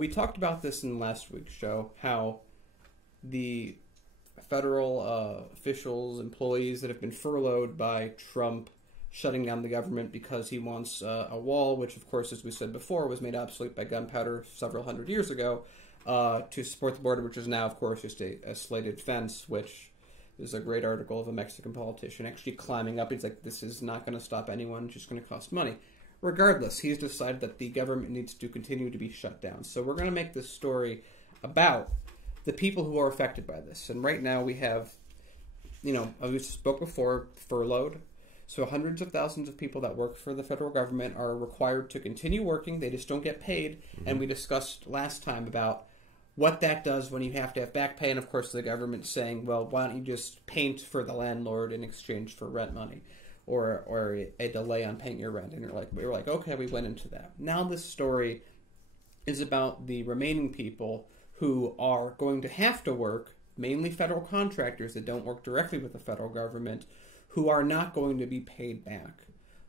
We talked about this in last week's show, how the federal officials, employees that have been furloughed by Trump shutting down the government because he wants a wall, which, of course, as we said before, was made obsolete by gunpowder several hundred years ago, to support the border, which is now, of course, just a slated fence, which is a great article of a Mexican politician actually climbing up. He's like, this is not going to stop anyone, it's just going to cost money. Regardless, he's decided that the government needs to continue to be shut down. So we're going to make this story about the people who are affected by this. And right now we have, as we spoke before, furloughed. So hundreds of thousands of people that work for the federal government are required to continue working. They just don't get paid. Mm-hmm. And we discussed last time about what that does when you have to have back pay. And, of course, the government saying, well, why don't you just paint for the landlord in exchange for rent money? Or a delay on paying your rent. And we were like, okay, we went into that. Now this story is about the remaining people who are going to have to work, mainly federal contractors that don't work directly with the federal government, who are not going to be paid back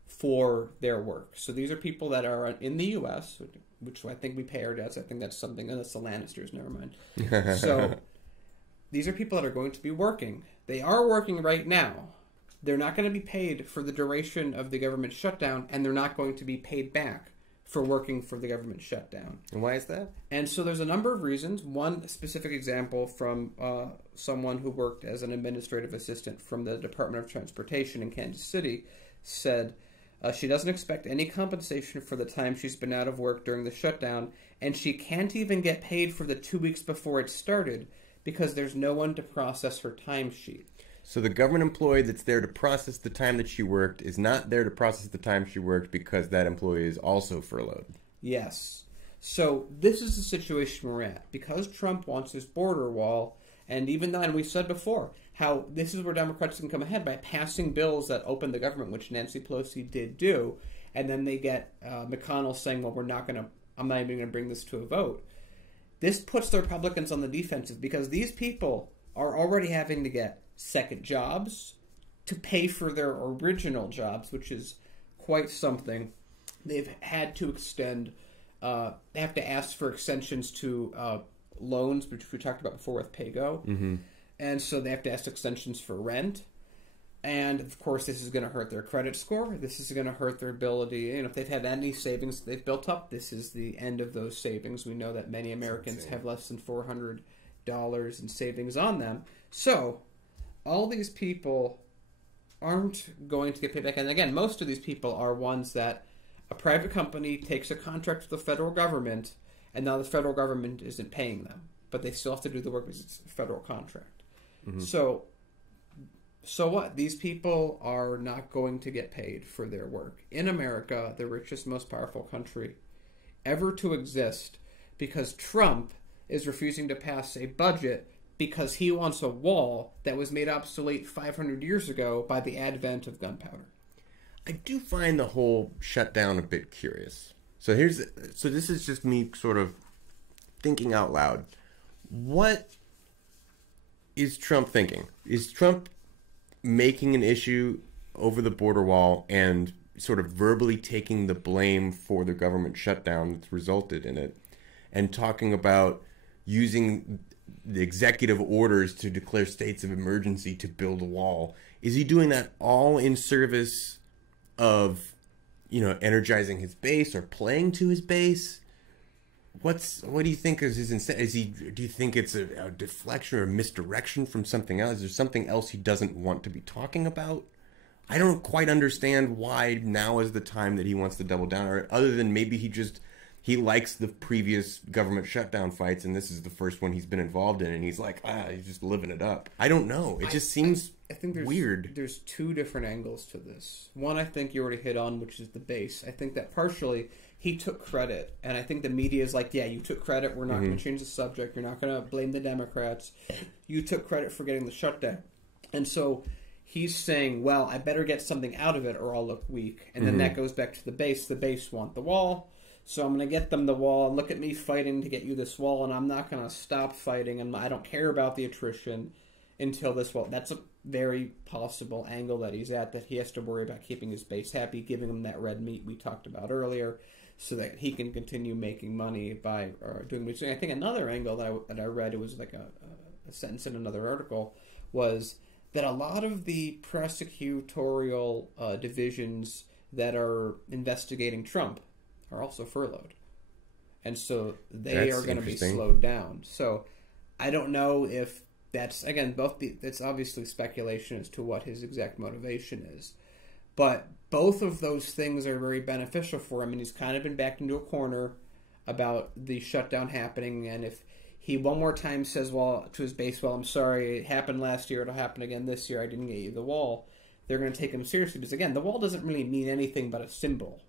for their work. So these are people that are in the U.S., which I think we pay our debts. I think that's something, that's the Lannisters, never mind. So these are people that are going to be working. They are working right now. They're not going to be paid for the duration of the government shutdown, and they're not going to be paid back for working for the government shutdown. And why is that? And so there's a number of reasons. One specific example from someone who worked as an administrative assistant from the Department of Transportation in Kansas City said she doesn't expect any compensation for the time she's been out of work during the shutdown, and she can't even get paid for the 2 weeks before it started because there's no one to process her timesheet. So the government employee that's there to process the time that she worked is not there to process the time she worked because that employee is also furloughed. Yes. So this is the situation we're at. Because Trump wants this border wall, and even then we said before how this is where Democrats can come ahead by passing bills that open the government, which Nancy Pelosi did do, and then they get McConnell saying, well, I'm not even going to bring this to a vote. This puts the Republicans on the defensive because these people are already having to get second jobs to pay for their original jobs, which is quite something. They've had to extend, they have to ask for extensions to loans, which we talked about before with PayGo. Mm-hmm. And so they have to ask extensions for rent. And, of course, this is going to hurt their credit score. This is going to hurt their ability. If they've had any savings they've built up, this is the end of those savings. We know that many Americans have less than $400 in savings on them. So all these people aren't going to get paid back. And again, most of these people are ones that a private company takes a contract with the federal government, and now the federal government isn't paying them. But they still have to do the work because it's a federal contract. Mm-hmm. So what? These people are not going to get paid for their work. In America, the richest, most powerful country ever to exist, because Trump is refusing to pass a budget because he wants a wall that was made obsolete 500 years ago by the advent of gunpowder. I do find the whole shutdown a bit curious. So this is just me sort of thinking out loud. What is Trump thinking? Is Trump making an issue over the border wall and sort of verbally taking the blame for the government shutdown that's resulted in it, and talking about using the executive orders to declare states of emergency to build a wall? Is he doing that all in service of, energizing his base or playing to his base? What do you think is his incentive? Do you think it's a deflection or a misdirection from something else? Is there something else he doesn't want to be talking about? I don't quite understand why now is the time that he wants to double down, or other than maybe he likes the previous government shutdown fights, and this is the first one he's been involved in, and he's like, he's just living it up. I don't know. It just seems weird. There's two different angles to this. One, I think you already hit on, which is the base. I think that partially he took credit, and I think the media is like, yeah, you took credit. We're not going to change the subject. You're not going to blame the Democrats. You took credit for getting the shutdown. And so he's saying, well, I better get something out of it or I'll look weak. And then that goes back to the base. The base want the wall. So I'm going to get them the wall, and look at me fighting to get you this wall, and I'm not going to stop fighting, and I don't care about the attrition until this wall. That's a very possible angle that he's at, that he has to worry about keeping his base happy, giving him that red meat we talked about earlier. so that he can continue making money by doing what he's doing. I think another angle that I read, it was like a sentence in another article, was that a lot of the prosecutorial divisions that are investigating Trump are also furloughed. And so they are going to be slowed down. So I don't know if that's, again, it's obviously speculation as to what his exact motivation is. But both of those things are very beneficial for him, and he's kind of been backed into a corner about the shutdown happening. And if he one more time says, to his base, I'm sorry, it happened last year, it'll happen again this year, I didn't get you the wall, they're going to take him seriously. Because, again, the wall doesn't really mean anything but a symbol.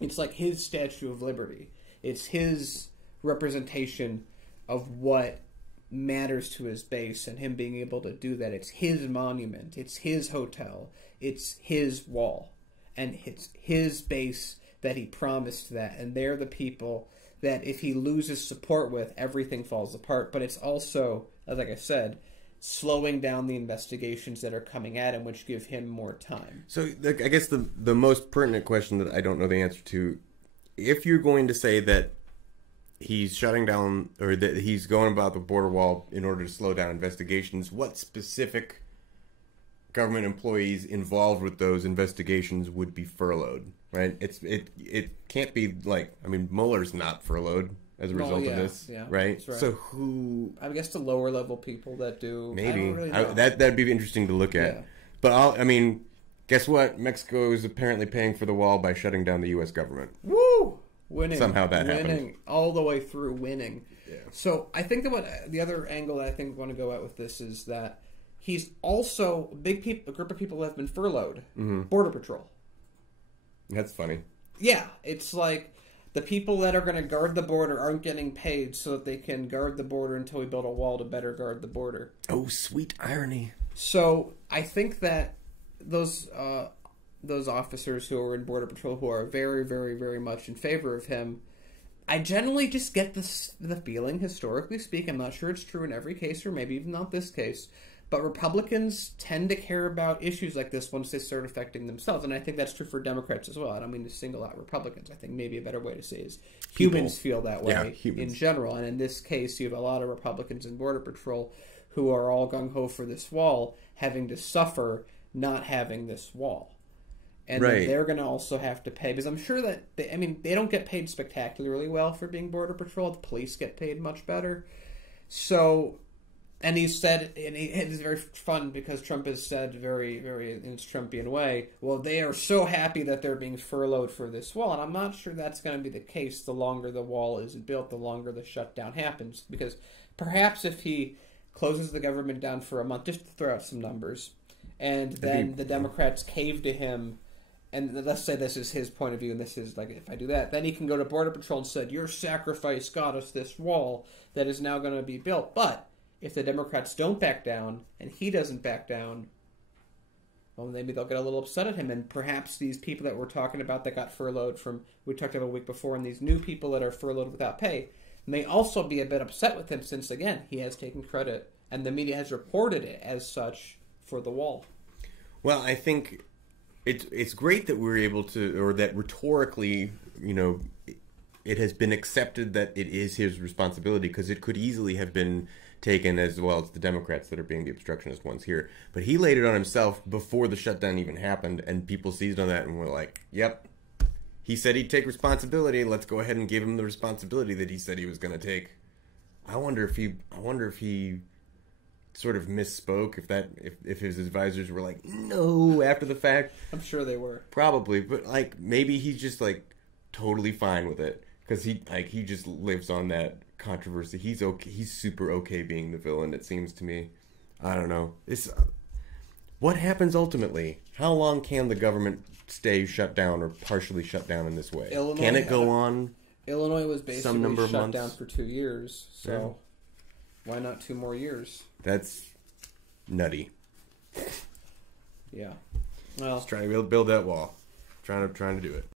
It's like his Statue of Liberty. It's his representation of what matters to his base, and him being able to do that. It's his monument. It's his hotel. It's his wall. And it's his base that he promised that. And they're the people that if he loses support with, everything falls apart. But it's also, like I said, slowing down the investigations that are coming at him, which give him more time. So I guess the most pertinent question that I don't know the answer to, if you're going to say that he's shutting down, or that he's going about the border wall in order to slow down investigations, what specific government employees involved with those investigations would be furloughed, right? It can't be like, I mean, Mueller's not furloughed as a result of this, right? Right? So who? I guess the lower level people that do. Maybe. I don't really know. That'd be interesting to look at. Yeah. But I mean, guess what? Mexico is apparently paying for the wall by shutting down the U.S. government. Woo! Winning. Somehow that happened. All the way through winning. Yeah. So I think that the other angle that I think we want to go at with this is that he's also a group of people that have been furloughed. Mm-hmm. Border Patrol. That's funny. Yeah, it's like the people that are going to guard the border aren't getting paid so that they can guard the border until we build a wall to better guard the border. Oh, sweet irony. So I think that those officers who are in Border Patrol who are very, very, very much in favor of him, I generally just get the feeling, historically speaking, I'm not sure it's true in every case or maybe even not this case, but Republicans tend to care about issues like this once they start affecting themselves. And I think that's true for Democrats as well. I don't mean to single out Republicans. I think maybe a better way to say is humans feel that way in general. And in this case, you have a lot of Republicans in Border Patrol who are all gung-ho for this wall, having to suffer not having this wall. And then they're going to also have to pay, because I'm sure that, they don't get paid spectacularly well for being Border Patrol. The police get paid much better. So... And he said, and it's very fun because Trump has said very, very in his Trumpian way, well, they are so happy that they're being furloughed for this wall. And I'm not sure that's going to be the case the longer the wall isn't built, the longer the shutdown happens. Because perhaps if he closes the government down for a month, just to throw out some numbers, and then the Democrats cave to him, and let's say this is his point of view, and this is like, if I do that, then he can go to Border Patrol and said, your sacrifice got us this wall that is now going to be built. But if the Democrats don't back down, and he doesn't back down, well, maybe they'll get a little upset at him. And perhaps these people that we're talking about that got furloughed we talked about a week before, and these new people that are furloughed without pay, may also be a bit upset with him since, again, he has taken credit, and the media has reported it as such for the wall. Well, I think it's great that we're able to, or that rhetorically, it has been accepted that it is his responsibility, because it could easily have been taken as, well, it's the Democrats that are being the obstructionist ones here. But he laid it on himself before the shutdown even happened, and people seized on that and were like, yep, he said he'd take responsibility, let's go ahead and give him the responsibility that he said he was going to take. I wonder if he sort of misspoke, if his advisors were like, no, after the fact. I'm sure they were. Probably, but like maybe he's just like totally fine with it, because he just lives on that controversy. He's okay. He's super okay being the villain, it seems to me. I don't know. What happens ultimately? How long can the government stay shut down or partially shut down in this way? Can it go on? Illinois was basically shut down for 2 years, so why not 2 more years? That's nutty. Yeah. Well, just trying to build that wall. Trying to do it.